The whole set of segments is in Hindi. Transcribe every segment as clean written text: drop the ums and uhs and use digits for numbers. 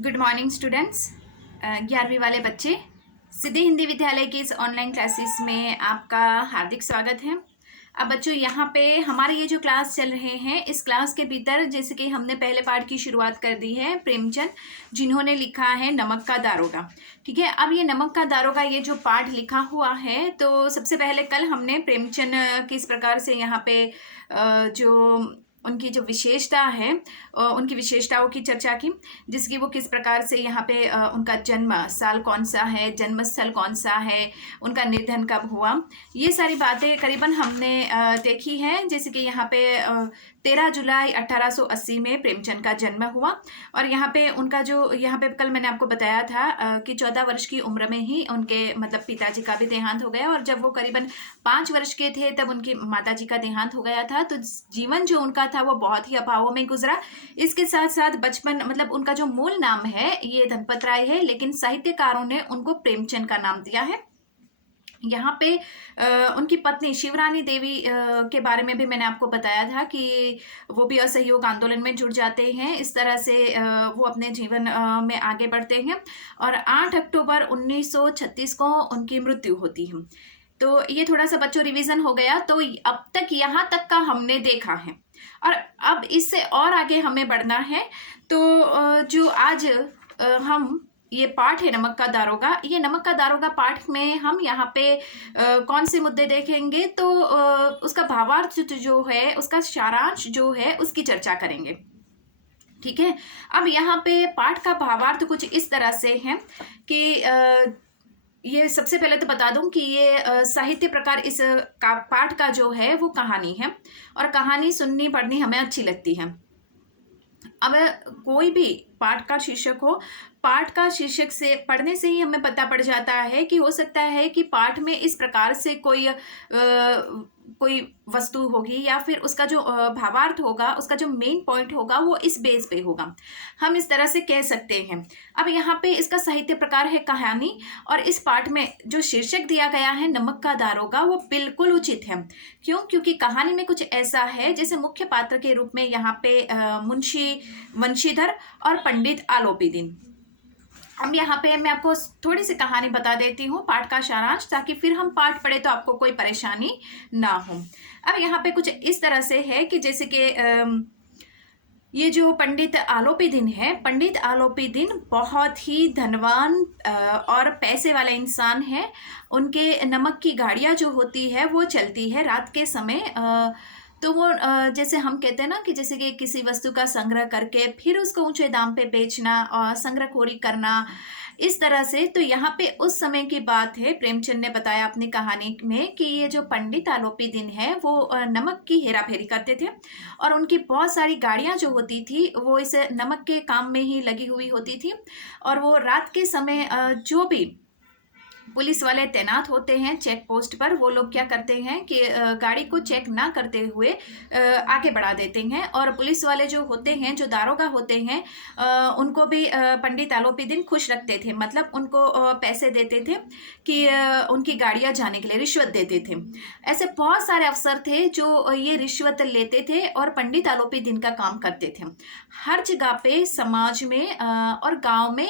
Good morning students. 11वीं वाले बच्चे, सिद्धि हिंदी विद्यालय की इस ऑनलाइन क्लासेस में आपका हार्दिक स्वागत है। अब बच्चों, यहाँ पे हमारे ये जो क्लास चल रहे हैं, इस क्लास के भीतर जैसे कि हमने पहले पाठ की शुरुआत कर दी है प्रेमचंद, जिन्होंने लिखा है नमक का दारोगा। ठीक है, अब ये नमक का दारोगा ये जो पाठ लिखा हुआ है, तो सबसे पहले कल हमने प्रेमचंद किस प्रकार से यहाँ पे जो उनकी जो विशेषता है, उनकी विशेषताओं की चर्चा की, जिसकी वो किस प्रकार से यहाँ पे उनका जन्म साल कौन सा है, जन्म स्थल कौन सा है, उनका निधन कब हुआ, ये सारी बातें करीबन हमने देखी है। जैसे कि यहाँ पे 13 जुलाई 1880 में प्रेमचंद का जन्म हुआ, और यहाँ पे उनका जो यहाँ पे कल मैंने आपको बताया था कि 14 वर्ष की उम्र में ही उनके मतलब पिताजी का भी देहांत हो गया, और जब वो करीबन 5 वर्ष के थे तब उनकी माताजी का देहांत हो गया था। तो जीवन जो उनका था वो बहुत ही अभावों में गुजरा। इसके साथ साथ बचपन मतलब उनका जो मूल नाम है ये धनपत राय है, लेकिन साहित्यकारों ने उनको प्रेमचंद का नाम दिया है। यहाँ पे उनकी पत्नी शिवरानी देवी के बारे में भी मैंने आपको बताया था कि वो भी असहयोग आंदोलन में जुड़ जाते हैं। इस तरह से वो अपने जीवन में आगे बढ़ते हैं, और 8 अक्टूबर 1936 को उनकी मृत्यु होती है। तो ये थोड़ा सा बच्चों रिवीजन हो गया। तो अब तक यहाँ तक का हमने देखा है, और अब इससे और आगे हमें बढ़ना है। तो जो आज हम ये पाठ है नमक का दारोगा, ये नमक का दारोगा पाठ में हम यहाँ पे कौन से मुद्दे देखेंगे, तो उसका भावार्थ जो है, उसका सारांश जो है, उसकी चर्चा करेंगे। ठीक है, अब यहाँ पे पाठ का भावार्थ कुछ इस तरह से है कि ये सबसे पहले तो बता दूं कि ये साहित्य प्रकार इस पाठ का जो है वो कहानी है, और कहानी सुननी पढ़नी हमें अच्छी लगती है। अब कोई भी पाठ का शीर्षक हो, पाठ का शीर्षक से पढ़ने से ही हमें पता पड़ जाता है कि हो सकता है कि पाठ में इस प्रकार से कोई वस्तु होगी, या फिर उसका जो भावार्थ होगा, उसका जो मेन पॉइंट होगा वो इस बेस पे होगा, हम इस तरह से कह सकते हैं। अब यहाँ पे इसका साहित्य प्रकार है कहानी, और इस पाठ में जो शीर्षक दिया गया है नमक का दारोगा वो बिल्कुल उचित है। क्यों? क्योंकि कहानी में कुछ ऐसा है जैसे मुख्य पात्र के रूप में यहाँ पे मुंशी वंशीधर और पंडित आलोपीदीन। अब यहाँ पे मैं आपको थोड़ी सी कहानी बता देती हूँ, पाठ का सारांश, ताकि फिर हम पाठ पढ़े तो आपको कोई परेशानी ना हो। अब यहाँ पे कुछ इस तरह से है कि जैसे कि ये जो पंडित आलोपीदीन है, पंडित आलोपीदीन बहुत ही धनवान और पैसे वाला इंसान है। उनके नमक की गाड़ियाँ जो होती है वो चलती है रात के समय। तो वो जैसे हम कहते हैं ना कि जैसे कि किसी वस्तु का संग्रह करके फिर उसको ऊंचे दाम पे बेचना और संग्रहखोरी करना, इस तरह से। तो यहाँ पे उस समय की बात है, प्रेमचंद ने बताया अपनी कहानी में कि ये जो पंडित आलोपीदीन है वो नमक की हेरा फेरी करते थे, और उनकी बहुत सारी गाड़ियाँ जो होती थी वो इस नमक के काम में ही लगी हुई होती थी। और वो रात के समय जो भी पुलिस वाले तैनात होते हैं चेक पोस्ट पर, वो लोग क्या करते हैं कि गाड़ी को चेक ना करते हुए आगे बढ़ा देते हैं, और पुलिस वाले जो होते हैं, जो दारोगा होते हैं, उनको भी पंडित आलोपीदीन खुश रखते थे। मतलब उनको पैसे देते थे कि उनकी गाड़ियां जाने के लिए रिश्वत देते थे। ऐसे बहुत सारे अफसर थे जो ये रिश्वत लेते थे और पंडित आलोपीदीन का काम करते थे। हर जगह पे समाज में और गांव में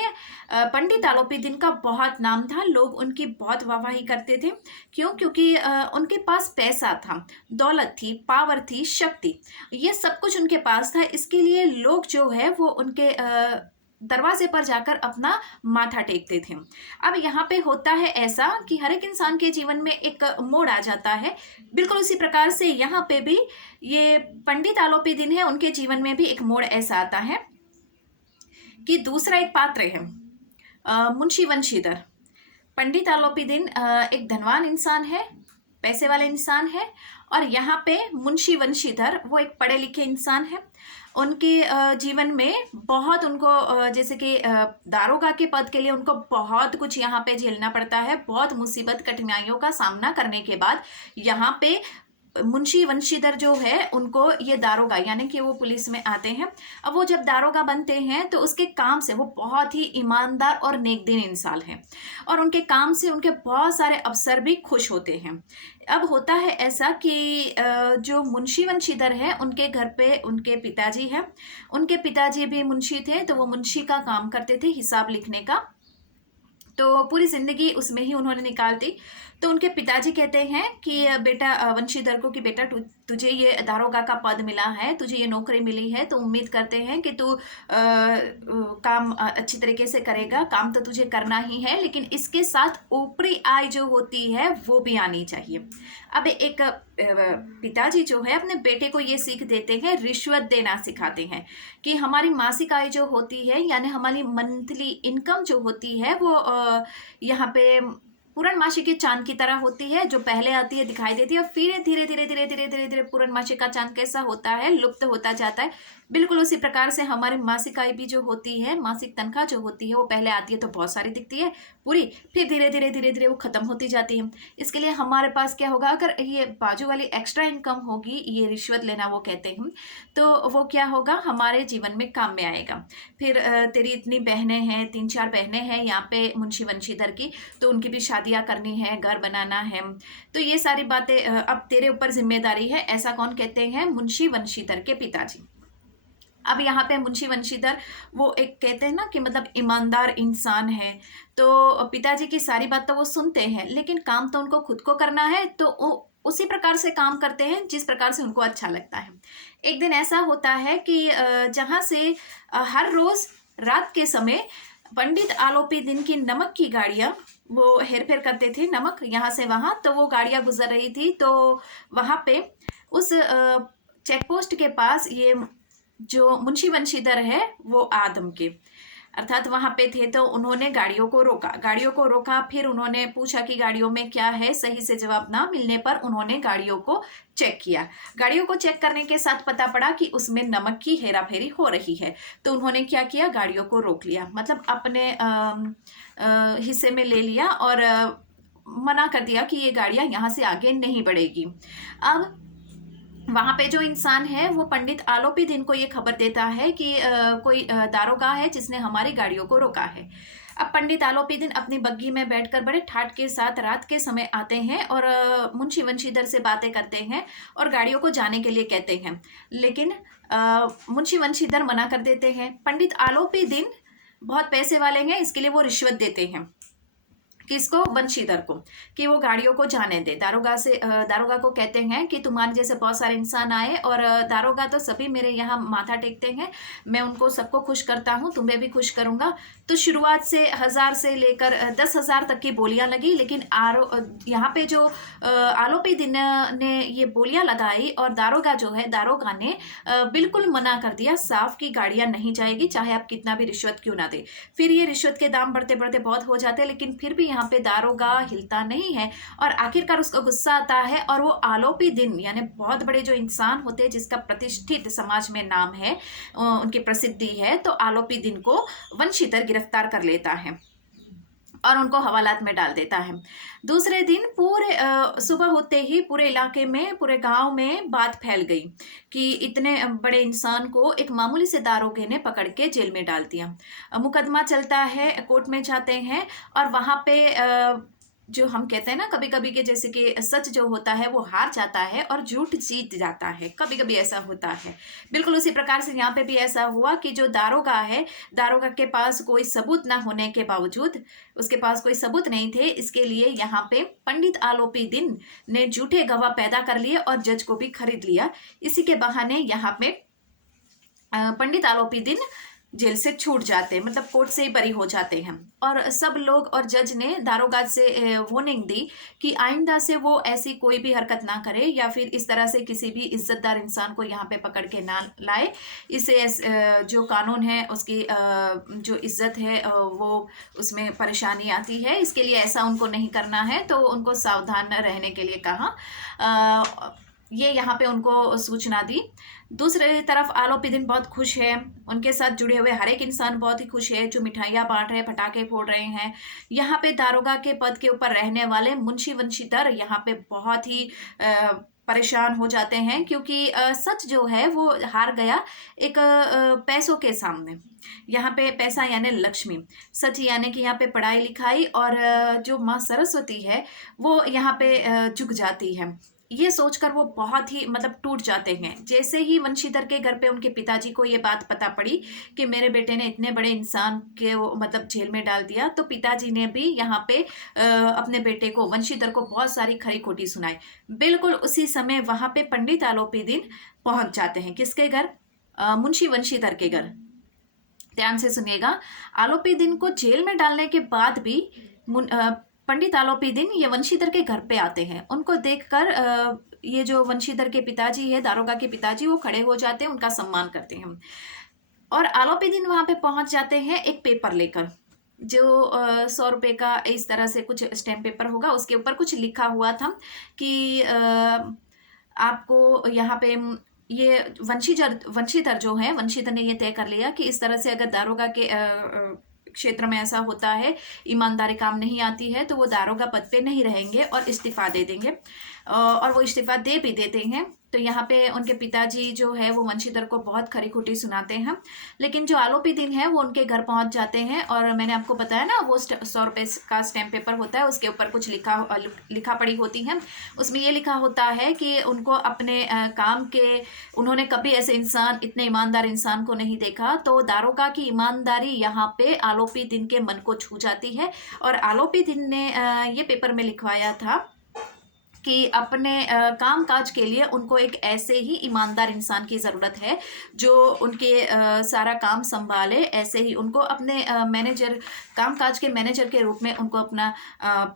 पंडित आलोपीदीन का बहुत नाम था, लोग उनकी बहुत वाहवाही करते थे। क्यों? क्योंकि उनके पास पैसा था, दौलत थी, पावर थी, शक्ति, ये सब कुछ उनके पास था। इसके लिए लोग जो है वो उनके दरवाजे पर जाकर अपना माथा टेकते थे। अब यहाँ पे होता है ऐसा कि हर एक इंसान के जीवन में एक मोड़ आ जाता है, बिल्कुल उसी प्रकार से यहाँ पे भी ये पंडित आलोपीदीन है, उनके जीवन में भी एक मोड़ ऐसा आता है कि दूसरा एक पात्र है मुंशी वंशीधर। पंडित आलोपीदीन एक धनवान इंसान है, पैसे वाले इंसान है, और यहाँ पे मुंशी वंशीधर वो एक पढ़े लिखे इंसान है। उनके जीवन में बहुत उनको जैसे कि दारोगा के पद के लिए उनको बहुत कुछ यहाँ पे झेलना पड़ता है। बहुत मुसीबत कठिनाइयों का सामना करने के बाद यहाँ पे मुंशी वंशीधर जो है उनको ये दारोगा यानी कि वो पुलिस में आते हैं। अब वो जब दारोगा बनते हैं तो उसके काम से वो बहुत ही ईमानदार और नेकदिल इंसान हैं, और उनके काम से उनके बहुत सारे अफसर भी खुश होते हैं। अब होता है ऐसा कि जो मुंशी वंशीधर है उनके घर पे उनके पिताजी हैं, उनके पिताजी भी मुंशी थे, तो वो मुंशी का काम करते थे, हिसाब लिखने का। तो पूरी जिंदगी उसमें ही उन्होंने निकाल दी। तो उनके पिताजी कहते हैं कि बेटा, वंशीधर को, कि बेटा तुझे ये दारोगा का पद मिला है, तुझे ये नौकरी मिली है, तो उम्मीद करते हैं कि तू काम अच्छी तरीके से करेगा। काम तो तुझे करना ही है, लेकिन इसके साथ ऊपरी आय जो होती है वो भी आनी चाहिए। अब एक पिताजी जो है अपने बेटे को ये सीख देते हैं, रिश्वत देना सिखाते हैं कि हमारी मासिक आय जो होती है यानी हमारी मंथली इनकम जो होती है वो यहाँ पे पूर्णमासी के चांद की तरह होती है, जो पहले आती है दिखाई देती है, और फिर धीरे धीरे धीरे धीरे धीरे धीरे पूर्णमासी का चांद कैसा होता है, लुप्त होता जाता है। बिल्कुल उसी प्रकार से हमारी मासिक आय भी जो होती है, मासिक तनख्वाह जो होती है, वो पहले आती है तो बहुत सारी दिखती है पूरी, फिर धीरे धीरे धीरे धीरे वो खत्म होती जाती है। इसके लिए हमारे पास क्या होगा, अगर ये बाजू वाली एक्स्ट्रा इनकम होगी, ये रिश्वत लेना वो कहते हैं, तो वो क्या होगा, हमारे जीवन में काम में आएगा। फिर तेरी इतनी बहनें हैं, 3-4 बहनें हैं यहाँ पे मुंशी वंशीधर की, तो उनकी भी शादियाँ करनी है, घर बनाना है, तो ये सारी बातें अब तेरे ऊपर जिम्मेदारी है। ऐसा कौन कहते हैं, मुंशी वंशीधर के पिताजी। अब यहाँ पे मुंशी वंशीधर वो एक कहते हैं ना कि मतलब ईमानदार इंसान है, तो पिताजी की सारी बात तो वो सुनते हैं, लेकिन काम तो उनको खुद को करना है, तो उसी प्रकार से काम करते हैं जिस प्रकार से उनको अच्छा लगता है। एक दिन ऐसा होता है कि जहाँ से हर रोज रात के समय पंडित आलोपी दिन की नमक की गाड़ियाँ वो हेर फेर करते थे, नमक यहाँ से वहाँ, तो वो गाड़ियाँ गुजर रही थी, तो वहाँ पे उस चेक पोस्ट के पास ये जो मुंशी वंशीधर है वो आदम के अर्थात वहां पे थे, तो उन्होंने गाड़ियों को रोका। फिर उन्होंने पूछा कि गाड़ियों में क्या है, सही से जवाब ना मिलने पर उन्होंने गाड़ियों को चेक किया। गाड़ियों को चेक करने के साथ पता पड़ा कि उसमें नमक की हेराफेरी हो रही है, तो उन्होंने क्या किया, गाड़ियों को रोक लिया, मतलब अपने हिस्से में ले लिया और मना कर दिया कि ये गाड़ियां यहाँ से आगे नहीं बढ़ेगी। अब वहां पे जो इंसान है वो पंडित आलोपी दिन को ये खबर देता है कि कोई दारोगा है जिसने हमारी गाड़ियों को रोका है। अब पंडित आलोपी दिन अपनी बग्गी में बैठकर बड़े ठाठ के साथ रात के समय आते हैं और मुंशी वंशीधर से बातें करते हैं और गाड़ियों को जाने के लिए कहते हैं, लेकिन मुंशी वंशीधर मना कर देते हैं। पंडित आलोपी दिन बहुत पैसे वाले हैं, इसके लिए वो रिश्वत देते हैं, किसको, वंशीधर को, कि वो गाड़ियों को जाने दे। दारोगा को कहते हैं कि तुम्हारे जैसे बहुत सारे इंसान आए और दारोगा तो सभी मेरे यहाँ माथा टेकते हैं, मैं उनको सबको खुश करता हूँ, तुम्हें भी खुश करूंगा। तो शुरुआत से 1000 से लेकर 10,000 तक की बोलियां लगी, लेकिन यहाँ पे जो आलोपी दिन ने ये बोलियां लगाई और दारोगा ने बिल्कुल मना कर दिया साफ कि गाड़ियां नहीं जाएगी, चाहे आप कितना भी रिश्वत क्यों ना दे। फिर ये रिश्वत के दाम बढ़ते बढ़ते बहुत हो जाते हैं, लेकिन फिर भी यहाँ पे दारोगा हिलता नहीं है और आखिरकार उसको गुस्सा आता है और वो आलोपी दिन यानी बहुत बड़े जो इंसान होते हैं जिसका प्रतिष्ठित समाज में नाम है, उनकी प्रसिद्धि है, तो आलोपी दिन को वंशीधर गिरफ्तार कर लेता है और उनको हवालात में डाल देता है। दूसरे दिन पूरे सुबह होते ही पूरे इलाके में, पूरे गांव में बात फैल गई कि इतने बड़े इंसान को एक मामूली से दारोगे ने पकड़ के जेल में डाल दिया। मुकदमा चलता है, कोर्ट में जाते हैं और वहां पे जो हम कहते हैं ना कभी कभी के, जैसे कि सच जो होता है वो हार जाता है और झूठ जीत जाता है, कभी कभी ऐसा होता है। बिल्कुल उसी प्रकार से यहाँ पे भी ऐसा हुआ कि जो दारोगा है, दारोगा के पास कोई सबूत ना होने के बावजूद, उसके पास कोई सबूत नहीं थे, इसके लिए यहाँ पे पंडित आलोपी दिन ने झूठे गवाह पैदा कर लिए और जज को भी खरीद लिया। इसी के बहाने यहाँ पे पंडित आलोपी दिन जेल से छूट जाते हैं, मतलब कोर्ट से ही बरी हो जाते हैं। और सब लोग और जज ने दारोगा से वार्निंग दी कि आइंदा से वो ऐसी कोई भी हरकत ना करे या फिर इस तरह से किसी भी इज्जतदार इंसान को यहाँ पे पकड़ के ना लाए। इससे जो कानून है उसकी जो इज्जत है वो उसमें परेशानी आती है, इसके लिए ऐसा उनको नहीं करना है, तो उनको सावधान रहने के लिए कहा। ये यहाँ पे उनको सूचना दी। दूसरी तरफ आलोपी दिन बहुत खुश है, उनके साथ जुड़े हुए हर एक इंसान बहुत ही खुश है, जो मिठाइयाँ बांट रहे हैं, पटाखे फोड़ रहे हैं। यहाँ पे दारोगा के पद के ऊपर रहने वाले मुंशी वंशीधर यहाँ पे बहुत ही परेशान हो जाते हैं, क्योंकि सच जो है वो हार गया एक पैसों के सामने। यहाँ पे पैसा यानी लक्ष्मी, सच यानी कि यहाँ पे पढ़ाई लिखाई, और जो माँ सरस्वती है वो यहाँ पे झुक जाती है। ये सोचकर वो बहुत ही मतलब टूट जाते हैं। जैसे ही वंशीधर के घर पे उनके पिताजी को ये बात पता पड़ी कि मेरे बेटे ने इतने बड़े इंसान के वो मतलब जेल में डाल दिया, तो पिताजी ने भी यहाँ पे अपने बेटे को वंशीधर को बहुत सारी खरी खोटी सुनाई। बिल्कुल उसी समय वहां पे पंडित आलोपीदीन पहुंच जाते हैं। किसके घर? मुंशी वंशीधर के घर। ध्यान से सुनिएगा। आलोपीदीन को जेल में डालने के बाद भी पंडित आलोपीदीन ये वंशीधर के घर पे आते हैं। उनको देखकर ये जो वंशीधर के पिताजी है, दारोगा के पिताजी, वो खड़े हो जाते हैं, उनका सम्मान करते हैं। और आलोपीदीन वहां पे पहुंच जाते हैं एक पेपर लेकर, जो 100 रुपए का इस तरह से कुछ स्टैम्प पेपर होगा। उसके ऊपर कुछ लिखा हुआ था कि आपको यहाँ पे ये वंशीधर जो है, वंशीधर ने ये तय कर लिया कि इस तरह से अगर दारोगा के क्षेत्र में ऐसा होता है, ईमानदारी काम नहीं आती है, तो वो दारोगा पद पे नहीं रहेंगे और इस्तीफा दे देंगे। और वो इस्तीफा दे भी देते हैं। तो यहाँ पे उनके पिताजी जो है वो वंशीधर को बहुत खरी खोटी सुनाते हैं। लेकिन जो आलोपीदीन है वो उनके घर पहुंच जाते हैं, और मैंने आपको बताया ना वो 100 रुपए का स्टैम्प पेपर होता है, उसके ऊपर कुछ लिखा पड़ी होती है। उसमें ये लिखा होता है कि उनको अपने काम के, उन्होंने कभी ऐसे इंसान, इतने ईमानदार इंसान को नहीं देखा। तो दारोगा की ईमानदारी यहाँ पे आलोपीदीन के मन को छू जाती है। और आलोपीदीन ने ये पेपर में लिखवाया था कि अपने काम काज के लिए उनको एक ऐसे ही ईमानदार इंसान की ज़रूरत है जो उनके सारा काम संभाले। ऐसे ही उनको अपने मैनेजर, काम काज के मैनेजर के रूप में उनको अपना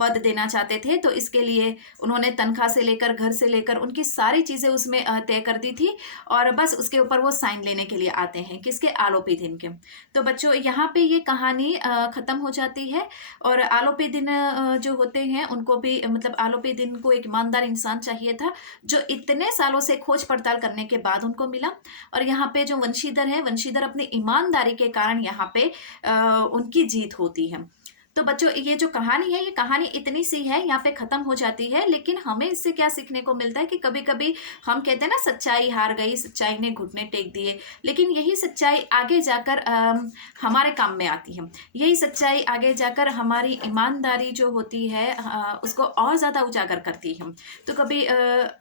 पद देना चाहते थे। तो इसके लिए उन्होंने तनख्वाह से लेकर, घर से लेकर, उनकी सारी चीज़ें उसमें तय कर दी थी, और बस उसके ऊपर वो साइन लेने के लिए आते हैं। किसके? आलोपीदीन के। तो बच्चों यहाँ पे ये कहानी ख़त्म हो जाती है। और आलोपीदीन जो होते हैं उनको भी मतलब आलोपीदीन को एक ईमानदार इंसान चाहिए था, जो इतने सालों से खोज पड़ताल करने के बाद उनको मिला। और यहाँ पे जो वंशीधर है, वंशीधर अपनी ईमानदारी के कारण यहाँ पे उनकी जीत होती है। तो बच्चों ये जो कहानी है, ये कहानी इतनी सी है, यहाँ पे खत्म हो जाती है। लेकिन हमें इससे क्या सीखने को मिलता है कि कभी कभी हम कहते हैं ना, सच्चाई हार गई, सच्चाई ने घुटने टेक दिए, लेकिन यही सच्चाई आगे जाकर हमारे काम में आती है। यही सच्चाई आगे जाकर हमारी ईमानदारी जो होती है उसको और ज़्यादा उजागर करती है। तो कभी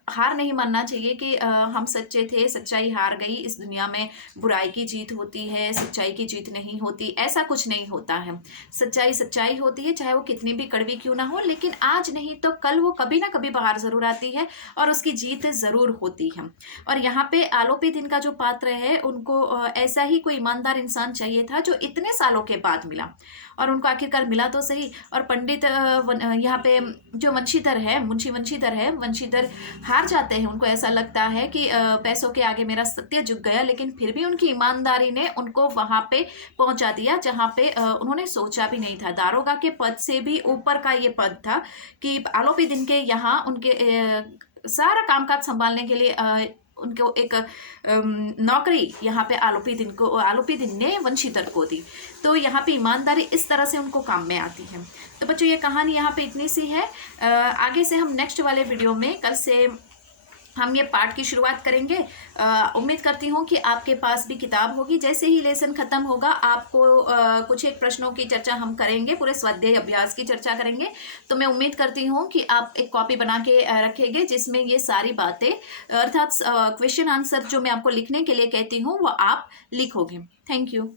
हार नहीं मानना चाहिए कि हम सच्चे थे, सच्चाई हार गई, इस दुनिया में बुराई की जीत होती है, सच्चाई की जीत नहीं होती। ऐसा कुछ नहीं होता है। सच्चाई होती है, चाहे वो कितनी भी कड़वी क्यों ना हो, लेकिन आज नहीं तो कल वो कभी ना कभी बाहर जरूर आती है और उसकी जीत जरूर होती है। और यहाँ पे आलोपीदीन का जो पात्र है, उनको ऐसा ही कोई ईमानदार इंसान चाहिए था जो इतने सालों के बाद मिला, और उनको आखिरकार मिला तो सही। और पंडित यहाँ पे जो वंशीधर है, मुंशी वंशीधर है, वंशीधर हार जाते हैं। उनको ऐसा लगता है कि पैसों के आगे मेरा सत्य झुक गया, लेकिन फिर भी उनकी ईमानदारी ने उनको वहां पे पहुंचा दिया जहां पे उन्होंने सोचा भी नहीं था। दारोगा के पद से भी ऊपर का ये पद था कि आलोपीदीन के यहाँ उनके सारा कामकाज संभालने के लिए उनको एक नौकरी यहाँ पे आलोपीदीन ने वंशीधर को दी। तो यहाँ पे ईमानदारी इस तरह से उनको काम में आती है। तो बच्चों ये कहानी यहाँ पे इतनी सी है। आगे से हम नेक्स्ट वाले वीडियो में, कल से हम ये पाठ की शुरुआत करेंगे। उम्मीद करती हूँ कि आपके पास भी किताब होगी। जैसे ही लेसन खत्म होगा, आपको कुछ एक प्रश्नों की चर्चा हम करेंगे, पूरे स्वाध्याय अभ्यास की चर्चा करेंगे। तो मैं उम्मीद करती हूँ कि आप एक कॉपी बना के रखेंगे, जिसमें ये सारी बातें अर्थात क्वेश्चन आंसर जो मैं आपको लिखने के लिए कहती हूँ वो आप लिखोगे। Thank you.